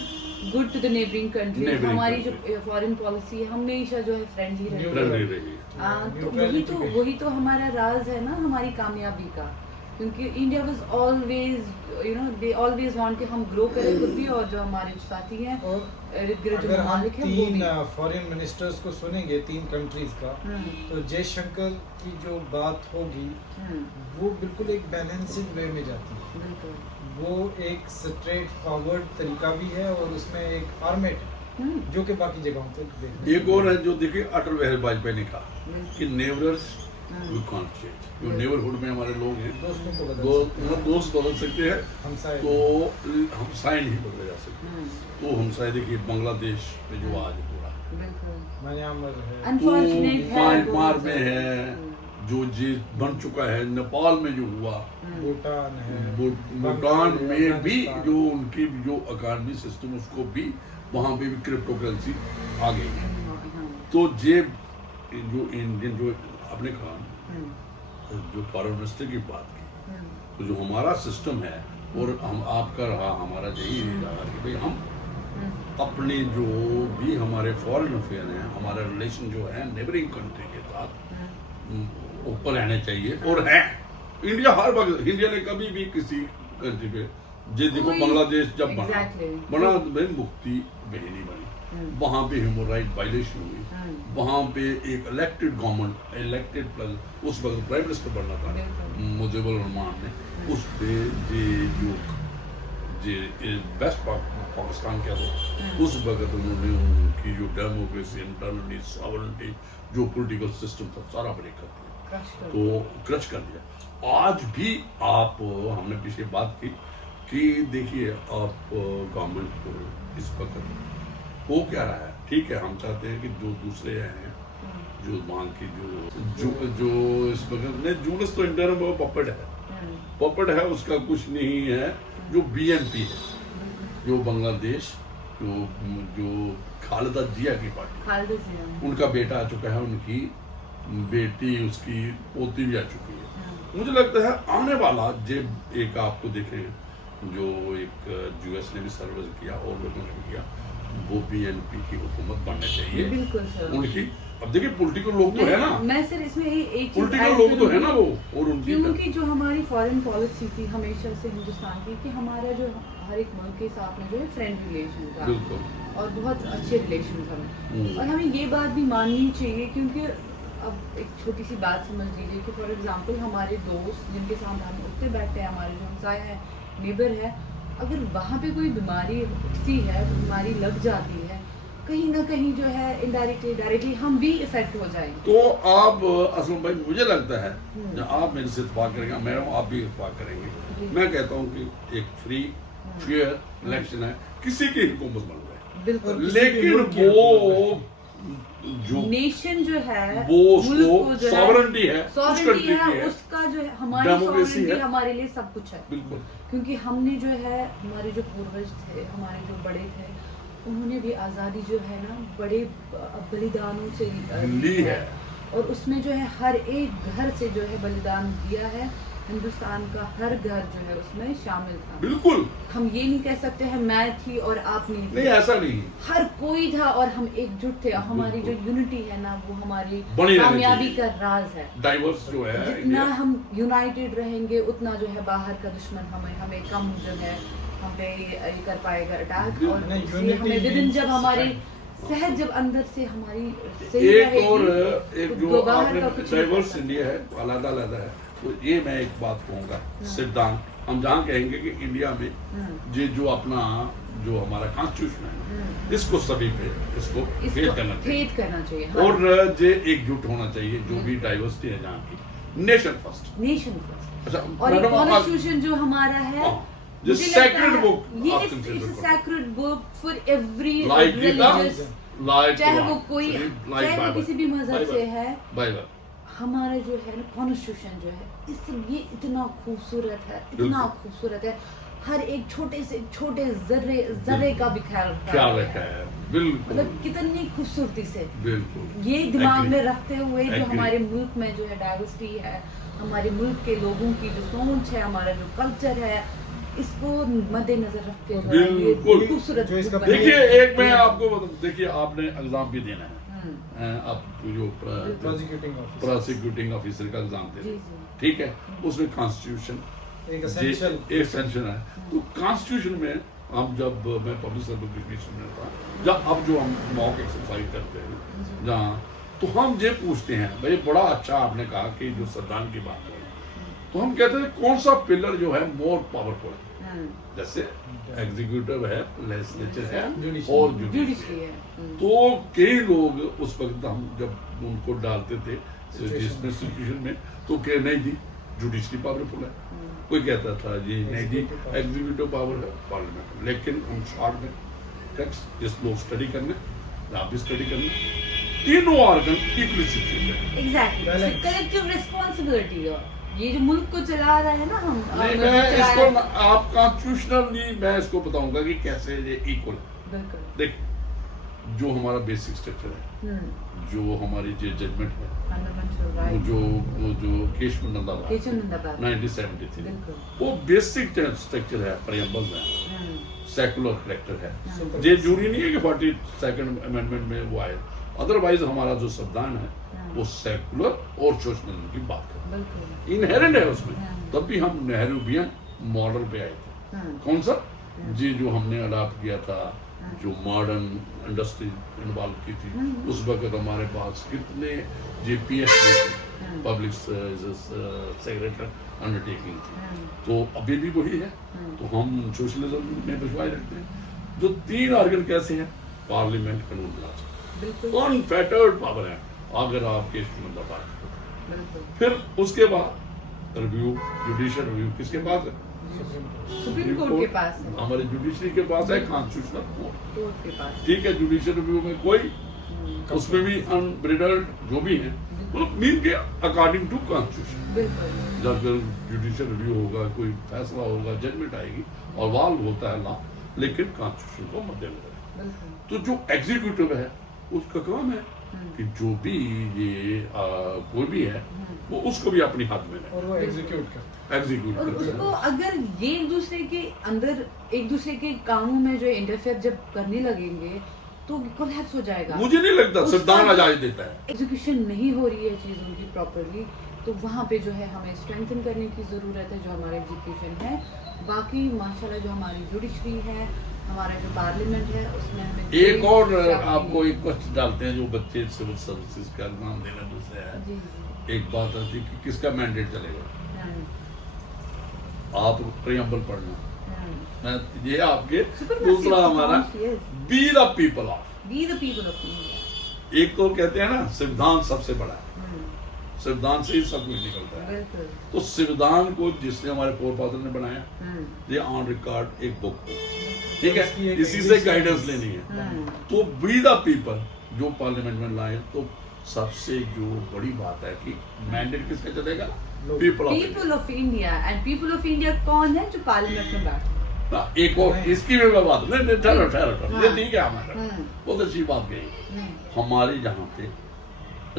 good to the neighboring countries. हमारी जो फॉरेन पॉलिसी है हमेशा जो है फ्रेंडली रही है। तो वही तो हमारा राज है ना हमारी कामयाबी का, क्योंकि India was always they always want कि हम ग्रो करें खुद भी, और जो हमारे साथी हैं अगर हम तीन फॉरेन मिनिस्टर्स को सुनेंगे 3 कंट्रीज का, तो जयशंकर की जो बात होगी वो बिल्कुल एक बैलेंसिंग वे में जाती है, वो एक स्ट्रेट फॉरवर्ड तरीका भी है और उसमें एक फॉर्मेट जो कि बाकी जगहों पे देखने एक और है जो देखिए अटल बिहारी वाजपेयी ने कहा कि नेबरर्स वी कांट चेंज, जो नेबरहुड में हमारे लोग हैं दोस्त बदल सकते हैं, तो हमसाए नहीं बदले जा सकते। तो हमसाए देखिए बांग्लादेश में जो आज हो रहा है, म्यांमार में है जो बन चुका है, नेपाल में जो हुआ, भूटान है, भूटान में भी जो उनकी जो अकादमी सिस्टम उसको भी वहाँ पे भी क्रिप्टो करेंसी आ गई है। तो ये जो इंडियन जो आपने कहा जो फॉरेन मिनिस्टर की बात की, तो जो हमारा सिस्टम है और हम आपका रहा हमारा यही रहा कि भाई हम अपने जो भी हमारे फॉरेन अफेयर हैं, हमारा रिलेशन जो है नेबरिंग कंट्री के साथ ऊपर रहने चाहिए, और है इंडिया हर वक्त, इंडिया ने कभी भी किसी कंट्री पे जे देखो बांग्लादेश जब बना मुफ्ती बहनी बनी, वहाँ पे ह्यूमन राइट वायलेशन हुई, वहाँ पे एक इलेक्टेड गवर्नमेंट इलेक्टेड प्लस उस वक्त प्राइम मिनिस्टर बनना था मुजीबुर रहमान ने, उस पे जो बेस्ट पाकिस्तान क्या था उस वक्त उन्होंने उनकी जो डेमोक्रेसी इंटरनली सॉवरेनिटी जो पॉलिटिकल सिस्टम था सारा ब्रेक कर दिया, तो क्रश कर दिया। आज भी आप हमने पीछे बात की कि देखिए आप गवर्नमेंट को इस वक्त हो क्या रहा है, ठीक है हम चाहते हैं कि जो दूसरे हैं जो वहाँ की जो इस वक्त ने जूनस तो इंडिया में वो पपेट है उसका कुछ नहीं है, जो बीएनपी है जो बांग्लादेश जो खालिदा जिया की पार्टी, उनका बेटा आ चुका है, उनकी बेटी उसकी पोती भी आ चुकी है। मुझे लगता है आने वाला जब एक आपको देखें जो एक यूएस ने भी सर्विस किया और लोगों ने भी किया, वो बीएनपी की हुकूमत बननी चाहिए। बिल्कुल सर। उनकी अब देखिए पॉलिटिकल लोग तो है ना, मैं सर इसमें एक पॉलिटिकल लोग तो है ना वो, और उनकी क्योंकि जो हमारी फॉरेन पॉलिसी थी हमेशा से हिंदुस्तान की कि हमारा जो हर एक मुल्क के साथ में जो है फ्रेंड रिलेशन था और बहुत अच्छे रिलेशन था, और हमें ये बात भी माननी चाहिए, क्योंकि अब एक छोटी सी बात समझ लीजिए कि फॉर एग्जांपल हमारे दोस्त जिनके साथ हम उठते बैठते हैं, हमारे जो हमसाए हैं, नेबर है, अगर वहाँ पे कोई बीमारी उठती है, बीमारी लग जाती है, कहीं ना कहीं जो है इनडायरेक्टली डायरेक्टली हम भी इफेक्ट हो जाएंगे। तो आप असलम भाई मुझे लगता है जब आप मेरे से इत्तेफाक करेंगे, मैं आप भी इत्तेफाक करेंगे, मैं कहता हूँ कि एक फ्री फेयर इलेक्शन है, किसी की हुकूमत बन रहा है, लेकिन वो जो नेशन जो है वो उसको सॉवरेनिटी है, उस कंट्री की है, उसका जो है हमारी सॉवरेनिटी हमारे लिए सब कुछ है। बिल्कुल, क्योंकि हमने जो है हमारे जो पूर्वज थे, हमारे जो बड़े थे, उन्होंने भी आज़ादी जो है ना बड़े बलिदानों से ली है, और उसमें जो है हर एक घर से जो है बलिदान दिया है, हिंदुस्तान का हर घर जो है उसमें शामिल था। बिल्कुल, हम ये नहीं कह सकते हैं मैं थी और आप नहीं, ऐसा नहीं, हर कोई था और हम एकजुट थे। हमारी जो यूनिटी है ना वो हमारी कामयाबी का राज है। डाइवर्स जो है, जितना हम यूनाइटेड रहेंगे उतना जो है बाहर का दुश्मन हमें कम जो है हम पे ये कर पाएगा अटैक, और हमें विदिन जब हमारे सहज जब अंदर से हमारी सही एक और एक जो डाइवर्स इंडिया है, अलग-अलग है, तो ये मैं एक बात कहूँगा सिद्धांत, हम जहाँ कहेंगे कि इंडिया में ये जो अपना जो हमारा कॉन्स्टिट्यूशन है इसको सभी पे इसको फेल करना चाहिए, और ये एकजुट होना चाहिए, जो भी डाइवर्सिटी है जहाँ की, नेशन फर्स्ट। अच्छा, और कॉन्स्टिट्यूशन जो हमारा है सैक्रेड बुक, ये it's sacred book for every religious, चाहे वो कोई चाहे वो किसी भी मजहब से है, बाइबल हमारा जो है ना कॉन्स्टिट्यूशन जो है ये इतना खूबसूरत है, इतना खूबसूरत है, हर एक छोटे से छोटे जर्रे का भी ख्याल रखा है, बिल्कुल, मतलब कितनी खूबसूरती से, बिल्कुल ये दिमाग Agree. में रखते हुए जो Agree. हमारे मुल्क में जो है डाइवर्सिटी है, हमारे मुल्क के लोगों की जो सोच है, हमारा जो कल्चर है, इसको मद्देनजर रख के जो है ये बिल्कुल। खूबसूरत जो इसका book बनी है। देखिए, एक मैं आपको बताऊं, देखिए आपने एग्जाम भी देना है, आप जो प्रोसिक्यूटिंग ऑफिसर का एग्जाम दे रहे जी, हैं, जी। ठीक है, उसमें कॉन्स्टिट्यूशन एक एसेंशियल है। तो कॉन्स्टिट्यूशन में हम जब मैं पब्लिक सर्विस कमीशन में था, जब अब जो हम मॉक एक्सरसाइज करते हैं जहाँ, तो हम ये पूछते हैं, भाई बड़ा अच्छा आपने कहा कि जो संविधान की बात करें, तो हम कहते हैं कौन सा पिलर जो है मोर पावरफुल है, जैसे एग्जीक्यूटिव है, लेजिस्लेचर है और जुडिशरी है। तो कई लोग उस वक्त हम जब उनको डालते थे सिचुएशन में, तो कह नहीं जी जुडिशरी पावरफुल है, कोई कहता था जी नहीं जी एग्जीक्यूटिव पावर है पार्लियामेंट, लेकिन हम शॉर्ट में टेक्स्ट जिस लोग स्टडी करने, आप भी स्टडी करने, तीनों ऑर्गन इक्वली सिचुएटेड है। Exactly, collective responsibility. ये जो मुल्क को चला रहा है ना हम, नहीं, मैं इसको आप कॉन्स्टिट्यूशनली मैं इसको बताऊंगा कि कैसे ये इक्वल। बिल्कुल, देख, जो हमारा बेसिक स्ट्रक्चर है, जो हमारी जो जजमेंट है, वो जो केशव नंदाबाद 1973, बिल्कुल, वो बेसिक स्ट्रक्चर है, प्रियम्बल है, सेकुलर करेक्टर है। ये जरूरी नहीं है कि 42nd अमेंडमेंट में वो आए, अदरवाइज हमारा जो संविधान है वो सेकुलर और सोशलिज्म की बात करता है, इनहेरेंट है उसमें। तब भी हम नेहरूवियन मॉडल पे आए थे। कौन सा जी जो हमने अडॉप्ट किया था, जो मॉडर्न इंडस्ट्री इन्वॉल्व की थी, उस वक्त हमारे पास कितने JPS पब्लिक सेक्रेटरी अंडरटेकिंग थी, तो अभी भी वही है। तो हम सोशलिज्म में विश्वास रखते हैं। जो तीन ऑर्गन कैसे हैं, पार्लियामेंट, कानून राज, अनफेटर्ड पावर है अगर आप केस में बात करो। फिर उसके बाद रिव्यू, जुडिशियल रिव्यू किसके पास है? सुप्रीम कोर्ट के पास है, हमारे जुडिशरी के पास है, कॉन्स्टिट्यूशनल कोर्ट के पास। ठीक है, जुडिशियल रिव्यू में कोई उसमें भी अनब्रिडल्ड जो भी है वो मीन के अकॉर्डिंग टू कॉन्स्टिट्यूशन। जब जुडिशियल रिव्यू होगा, कोई फैसला होगा, जजमेंट आएगी और वाल होता है लॉ, लेकिन कॉन्स्टिट्यूशन को मद्देनजर। तो जो एग्जीक्यूटिव है उसका काम है कि जो भी ये कोई भी है वो उसको भी अपनी हाथ में और वो एग्जीक्यूट करता एग्जीक्यूट और उसको अगर ये एक दूसरे के अंदर एक दूसरे के कामों में जो इंटरफेयर जब करने लगेंगे तो कोलैप्स हो जाएगा। मुझे नहीं लगता संविधान इजाजत देता है। एग्जीक्यूशन नहीं हो रही है चीज़ों की प्रॉपरली, तो वहाँ पे जो है हमें स्ट्रेंथन करने की ज़रूरत है जो हमारा एग्जीक्यूशन है। बाकी माशाल्लाह जो हमारी जुडिशरी है, हमारा जो पार्लियामेंट है, उसमें हमें एक और आपको एक क्वेश्चन डालते हैं, जो बच्चे सिविल सर्विसेज का एग्जाम देना दूसरे है, जी जी एक बात आती है कि किसका मैंडेट चलेगा। आप प्रियम्बल पढ़ना, मैं ये आपके दूसरा हमारा be the people of, be the people of India. एक तो कहते हैं ना संविधान सबसे बड़ा है, संविधान से ही सब कुछ निकलता है। बिल्कुल, तो संविधान को जिसने हमारे फोरफादर ने बनाया, ये ऑन रिकॉर्ड एक बुक, ठीक है, इसी से गाइडेंस लेनी है। तो वी द पीपल जो पार्लियामेंट में लाए, तो सबसे जो बड़ी बात है कि मैंडेट किसका चलेगा, people of India. And people of India कौन है? जो पार्लियामेंट में बैठे। एक और इसकी भी बात नहीं, ठहरो, ये ठीक है हमारा, बहुत अच्छी बात कही। हमारे यहाँ पे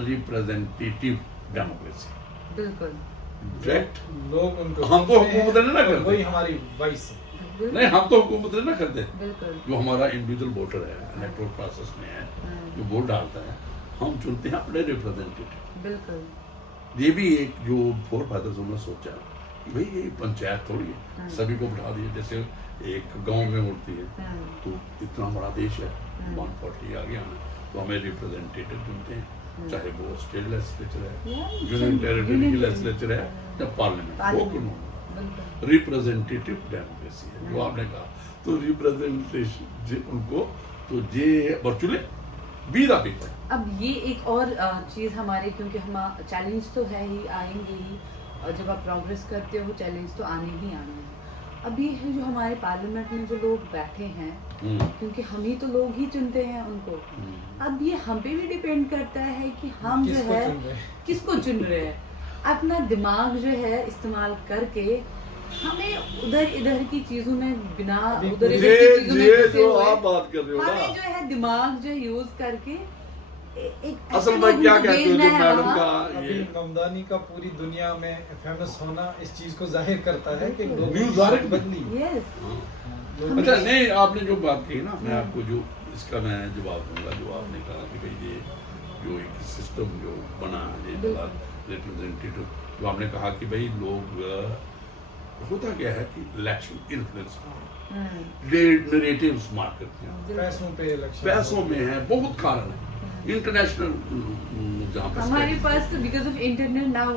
रिप्रेजेंटेटिव डेमोक्रेसी, बिल्कुल, डायरेक्ट लोग उनको, हम तो हुकूमत नहीं ना करते, वही हमारी वॉइस है। नहीं, हम तो हुकूमत नहीं ना करते। बिल्कुल, जो हमारा इंडिविजुअल वोटर है, इलेक्टोरल प्रोसेस में है, जो वोट डालता है, हम चुनते हैं अपने रिप्रेजेंटेटिव। बिल्कुल, ये भी एक जो फोर फादर्स ने सोचा कि भाई ये पंचायत थोड़ी है, सभी को बिठा दिए, जैसे एक गांव में होती है, तो इतना बड़ा देश है, 140 आ गया ना, तो हमें रिप्रेजेंटेटिव चुनते हैं, चाहे वो स्टेट लेजिस्लेचर है, यूनियन टेरिटरी की लेजिस्लेचर है, या पार्लियामेंट, वो कानून रिप्रेजेंटेटिव डेमोक्रेसी है जो आपने कहा। तो रिप्रेजेंटेशन उनको, तो ये वर्चुअली बी द पीपल। अब ये एक और चीज़ हमारे, क्योंकि हम चैलेंज तो है ही, आएंगे ही, और जब आप प्रोग्रेस करते हो चैलेंज तो आने ही आने हैं। अब ये है जो हमारे पार्लियामेंट में जो लोग बैठे हैं, क्योंकि हम ही तो लोग ही चुनते हैं उनको, अब ये हम पे भी डिपेंड करता है कि हम जो है किसको चुन रहे हैं। अपना दिमाग जो है इस्तेमाल करके हमें उधर इधर की चीजों में बिना अभी उधर इधर ये की चीजों में ये घुसे जो हुए, आप बात कर रहे हो हमें ना, जो है दिमाग जो यूज करके एक असल ऐसे में लोगों क्या को कहते हो भेजना जो है मैडम वहाँ। का अभी ये नमदानी का पूरी दुनिया में फेमस होना इस चीज को जाहिर करता है कि लोगों न्यूज़ की डायरेक्ट सोच बदली। यस लोगों अच्छा की- नहीं, आपने जो बात की ना, मैं आपको जो इसका मैं जवाब दूंगा, जो आपने कहा कि भाई ये जो एक सिस्टम जो बना है, ये रिप्रेजेंटेटिव, जो आपने कहा कि भाई लोग होता क्या है कि इलेक्शन इन्फ्लुएंस नरेटिव्स मार करते हैं, पैसों पे इलेक्शन पैसों में है, बहुत कारण है इंटरनेशनल जहाँ पर हमारे studies पास तो because of internet now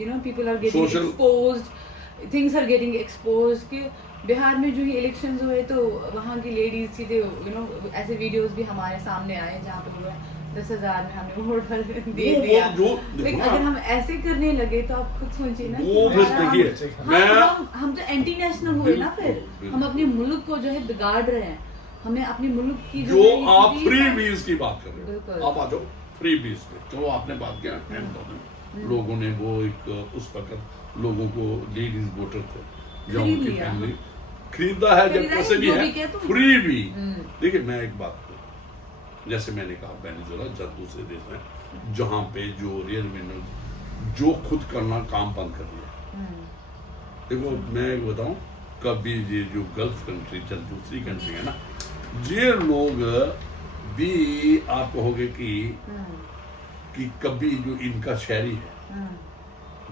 you know people are getting Social- exposed, things are getting exposed कि बिहार में जो ही इलेक्शंस हुए तो वहाँ की लेडीज सीधे यू नो ऐसे वीडियोस भी हमारे सामने आए जहाँ पे हुआ 10,000 में हमें वोट दे वो दिया। जो लेकिन देखो अगर ना, हम ऐसे करने लगे तो आप खुद सोचिए ना वो कि फिर हमारा- देखिए हम- मैं हम तो एंटी नेशनल हुए ना फिर, बिल्कुल, हम अपने मुल्क को जो है बिगाड़ रहे हैं, हमें अपने मुल्क की जो है ये आप चीज़ें- फ्री बीज की बात कर रहे बिल्कुल। हो, आप आ जाओ फ्री बीज पे। चलो आपने बात किया 10,000 लोगों ने वो एक उस वक्त लोगों को लेडीज वोटर थे या खरीद उनकी लिया। फैमिली खरीदा है, जब खरीदा कैसे है, भी जो है भी कहे तो- फ्री भी। हम्म। देखिए मैं एक बात करूं, जैसे मैंने कहा वेनेजुएला जब दूसरे देश हैं जहां पे जो रियल विनर जो खुद करना काम बंद कर दिया। देखो मैं एक बताऊं, कभी ये जो गल्फ कंट्री चल दूसरी कंट्री है ना, ये लोग भी आप कहोगे कि कभी जो इनका शहरी है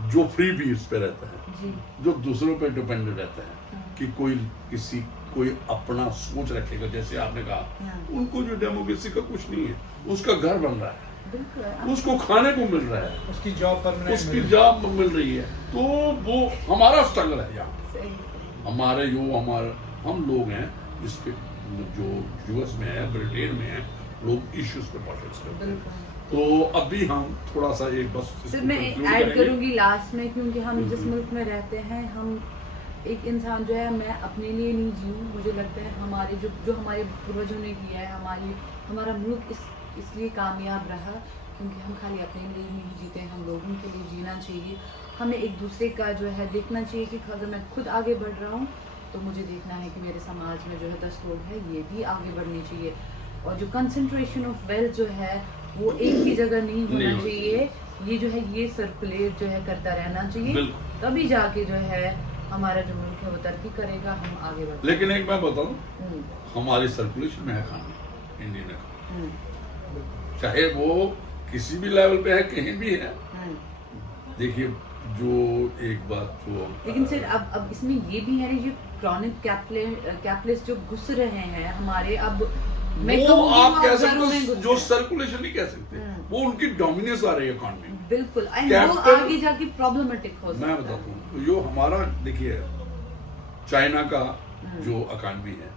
जो फ्री बीज पे रहता है, जी जो दूसरों पे डिपेंडेंट रहता है कि कोई अपना सोच रखेगा, जैसे आपने कहा उनको जो डेमोक्रेसी का कुछ नहीं है, उसका घर बन रहा है, बिल्कुल उसको खाने को मिल रहा है, उसकी जॉब परमानेंट उसकी जॉब मिल रही है, तो वो हमारा स्ट्रगल है यहाँ। सही हमारे हम लोग हैं इस पे जो यूएस में है, ब्रिटेन में है, लोग इश्यूज पे प्रोटेस्ट करते हैं। बिल्कुल। तो अभी हम थोड़ा सा एक बस सिर्फ इसको मैं conclude ऐड करेंगे। करूंगी लास्ट में, क्योंकि हम जिस हम्म। मुल्क में रहते हैं, हम एक इंसान जो है, मैं अपने लिए नहीं जीऊँ, मुझे लगता है हमारे जो हमारे पूर्वजों ने किया है, हमारा मुल्क इसलिए कामयाब रहा क्योंकि हम खाली अपने लिए नहीं जीते, हम लोगों के लिए जीना चाहिए। हमें एक दूसरे का जो है देखना चाहिए कि अगर मैं खुद आगे बढ़ रहा हूँ तो मुझे देखना है कि मेरे समाज में जो है 10 लोग हैं, ये भी आगे बढ़नी चाहिए। और जो कंसंट्रेशन ऑफ वेल्थ जो है वो एक ही जगह नहीं होना नहीं होना चाहिए, ये जो है ये सर्कुलेट जो है करता रहना चाहिए, बिल्कुल। तभी जाके जो है हमारा जो मुल्क है वो तरक्की करेगा, हम आगे बढ़ेंगे। लेकिन एक मैं बताऊं, हम्म, हमारी सर्कुलेशन में है खाना, इंडियन है खाना, हम्म, चाहे वो किसी भी लेवल पे है, कहीं भी है। हम्म। देखिए जो एक बात जो लेकिन सर अब इसमें ये भी है ना, ये क्रॉनिक कैपिटलिस्ट जो घुस रहे हैं हमारे, अब मैं वो कहूँगी आप वो कह अब घरों में सकते हो, घुस जो रहे हैं। सर्कुलेशन नहीं कह सकते, वो उनकी डोमिनेंस आ रही है इकॉनमी में। बिल्कुल, एंड वो Capital- आगे जाके प्रॉब्लमेटिक हो सकता मैं है। बताता हूँ, जो हमारा देखिए चाइना का जो इकॉनमी है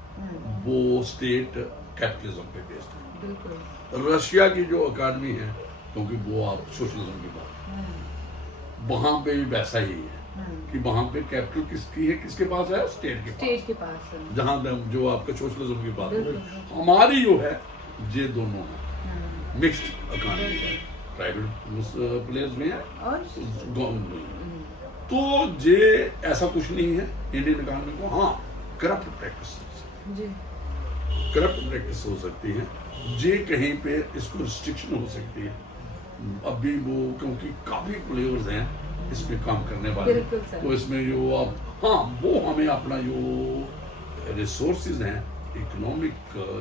वो स्टेट कैपिटलिज्म पे बेस्ड है। बिल्कुल। रशिया की जो इकॉनमी है, क्योंकि वो आप सोशलिज्म की बात, वहां पे भी वैसा ही है कि वहां पे कैपिटल किसकी है, किसके पास है, स्टेट के स्टेट पास। के पास है। जहां जो आपका सोशलिज्म की बात है, बिल्कुल। हमारी जो है ये दोनों है, मिक्स्ड इकॉनमी है, प्राइवेट प्लेयर्स में है, और गवर्नमेंट में है। तो ये ऐसा कुछ नहीं है इंडियन इकॉनमी को। हाँ, करप्ट प्रैक्टिस जी करप्ट हो सकती है, जे कहीं पे इसको रिस्ट्रिक्शन हो सकती है। अभी वो क्योंकि काफी प्लेयर्स हैं इसमें काम करने वाले, बिल्कुल सर। तो इसमें जो आप हाँ वो हमें अपना जो रिसोर्सेज हैं, इकोनॉमिक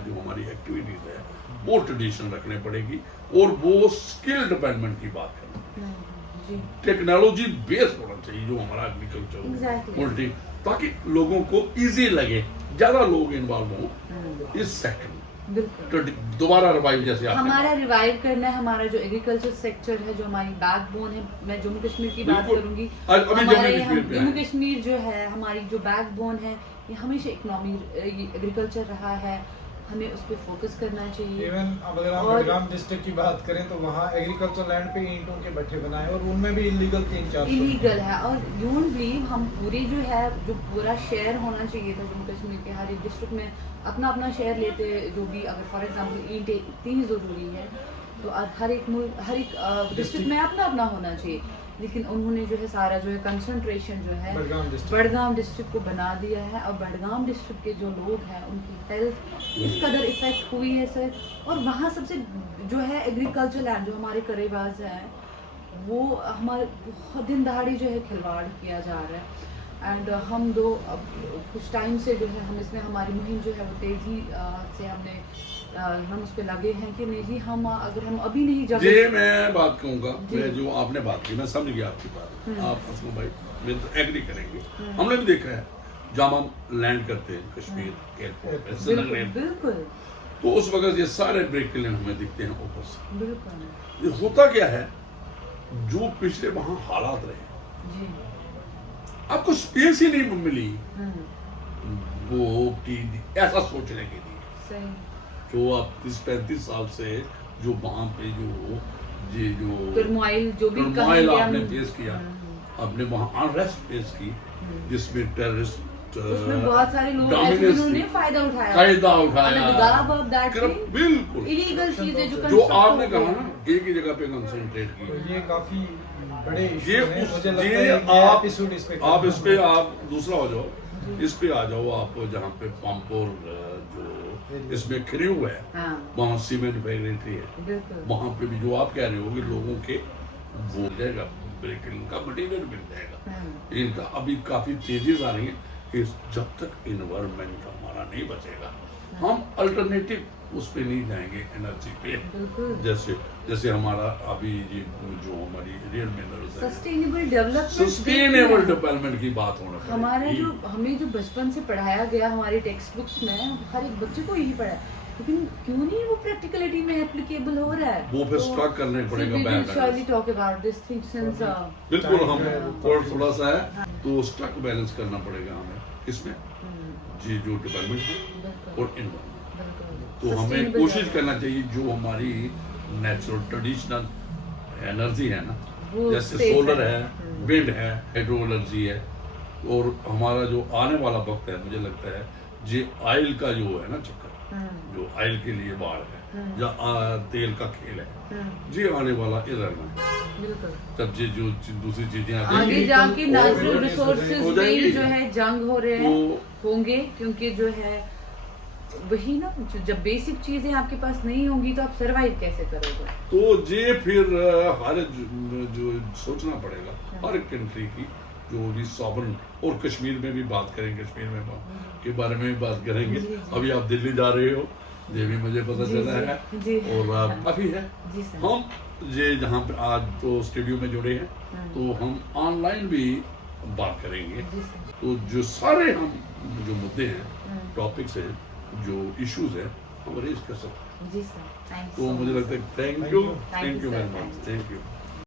जो हमारी एक्टिविटीज है, वो ट्रेडिशन रखने पड़ेगी, और वो स्किल डेवलपमेंट की बात करना, जी टेक्नोलॉजी बेस्ड होना चाहिए जो हमारा एग्रीकल्चर Exactly. पोल्ट्री, ताकि लोगों को इजी लगे, ज्यादा लोग इन्वॉल्व हों इस सेक्टर में। बिल्कुल। तो दोबारा रिवाइव जैसे आपने हमारा रिवाइव करना है, हमारा जो एग्रीकल्चर सेक्टर है, जो हमारी बैकबोन है, मैं जम्मू कश्मीर की बात बिल्कुल। करूंगी। अभी जम्मू हमारे कश्मीर पे जम्मू आए। कश्मीर जो है हमारी जो बैकबोन है, ये हमेशा इकोनॉमी एग्रीकल्चर रहा है, हमें उस पर फोकस करना चाहिए। इवन अब अगर आप और- बडगाम डिस्ट्रिक्ट की बात करें तो वहाँ एग्रीकल्चर लैंड पे ईंटों के भट्ठे बनाए और उनमें भी इलीगल 3-4 इलीगल है। और यू वोंट बिलीव, हम पूरे जो है जो पूरा शेयर होना चाहिए था जम्मू कश्मीर के हर एक डिस्ट्रिक्ट में अपना अपना शेयर लेते, जो भी अगर फॉर एग्जांपल ईंटें इतनी ही ज़रूरी है तो हर एक डिस्ट्रिक्ट में अपना अपना होना चाहिए। लेकिन उन्होंने जो है सारा जो है कंसंट्रेशन जो है बड़गाम डिस्ट्रिक्ट को बना दिया है। और बड़गाम डिस्ट्रिक्ट के जो लोग हैं उनकी हेल्थ इस कदर इफेक्ट हुई है सर। और वहाँ सबसे जो है एग्रीकल्चर लैंड जो हमारे करेबाज हैं वो हमारे बहुत दिन दहाड़ी जो है खिलवाड़ किया जा रहा है। एंड हम अब कुछ टाइम से जो है हम इसमें हमारी मुहिम जो है वो तेज़ी से हम उस पर लगे हैं कि नहीं जी हम अगर हम अभी नहीं जब ये मैं बात कहूँगा, मैं जो आपने बात की मैं समझ गया आपकी बात। आप असमा भाई मैं तो एग्री करेंगे। हमने भी देखा है जब हम लैंड करते हैं कश्मीर एयरपोर्ट पे श्रीनगर एयरपोर्ट, बिल्कुल तो उस वक्त ये सारे ब्रेक के हमें दिखते हैं ऊपर से। बिल्कुल ये होता क्या है, जो पिछले वहाँ हालात रहे जी आपको स्पेस ही नहीं मिली वो कि ऐसा सोचने के लिए। सही जो आप 30-35 साल से जो वहाँ पे जो टर्मोइल जो भी टर्मोइल कहेंगे आपने हम फेस किया, आपने वहाँ अनरेस्ट फेस की, जिसमें टेररिस्ट उसमें बहुत सारे लोग ऐसे जिन्होंने फायदा उठाया बिल्कुल इलीगल चीजें जो आपने कहा ना एक ही जगह पे कंसंट्रेट तो की। ये काफी बड़े ये मुझे लगता ये है आप इस पे आप दूसरा हो जाओ, इस पे आ जाओ आप जहाँ पे पंपोर जो इसमें क्रू है हाँ, वहाँ सीमेंट फैक्ट्री है, बिल्कुल वहाँ पे भी जो आप कह रहे हो कि लोगों के वो जाएगा ब्रेकिंग का मटीरियल मिल जाएगा। इनका अभी काफी तेजी आ रही है कि जब तक इन्वायरमेंट हमारा नहीं बचेगा हम अल्टरनेटिव उस पे नहीं जाएंगे एनर्जी पे। बिल्कुल जैसे हमारा अभी ये जो हमारी रियल मिनरल्स है, सस्टेनेबल डेवलपमेंट की बात होने पर हमारा जो हमें जो बचपन से पढ़ाया गया हमारी टेक्स्ट बुक्स में हर एक बच्चे को यही पढ़ा है, लेकिन क्यों नहीं वो प्रैक्टिकलिटी में एप्लीकेबल हो रहा है। वो फिर स्टॉक करने पड़ेगा बिल्कुल हम थोड़ा सा है तो स्टॉक बैलेंस करना पड़ेगा हमें इसमें जी जो डिपार्टमेंट है और इन्वायरमेंट। तो हमें कोशिश करना चाहिए जो हमारी नेचुरल ट्रेडिशनल एनर्जी है ना, जैसे सोलर है, विंड है, हाइड्रो एनर्जी है, और हमारा जो आने वाला वक्त है मुझे लगता है जी ऑयल का जो है ना चक्कर, जो ऑयल के लिए बाढ़ है या तेल का खेल है जी आने वाला इधर तब जी जो दूसरी चीजें आगे जाके नेचुरल रिसोर्सेज में जो है जंग हो रहे हैं होंगे, क्योंकि जो है वही ना जब बेसिक चीजें आपके पास नहीं होंगी तो आप सरवाइव कैसे करोगे। तो ये फिर हर जो सोचना पड़ेगा हर कंट्री की जो भी सॉवरन, और कश्मीर में भी बात करेंगे, कश्मीर में के बारे में भी बात करेंगे। अभी आप दिल्ली जा रहे हो ये भी मुझे पता चला है और काफी है। हम ये जहाँ पे आज तो स्टूडियो में जुड़े हैं तो हम ऑनलाइन भी बात करेंगे। तो जो सारे हम जो मुद्दे हैं, टॉपिक्स हैं, जो इश्यूज हैं हम रेज कर सकते हैं। जी सर, तो मुझे लगता है thank you very much, thank you.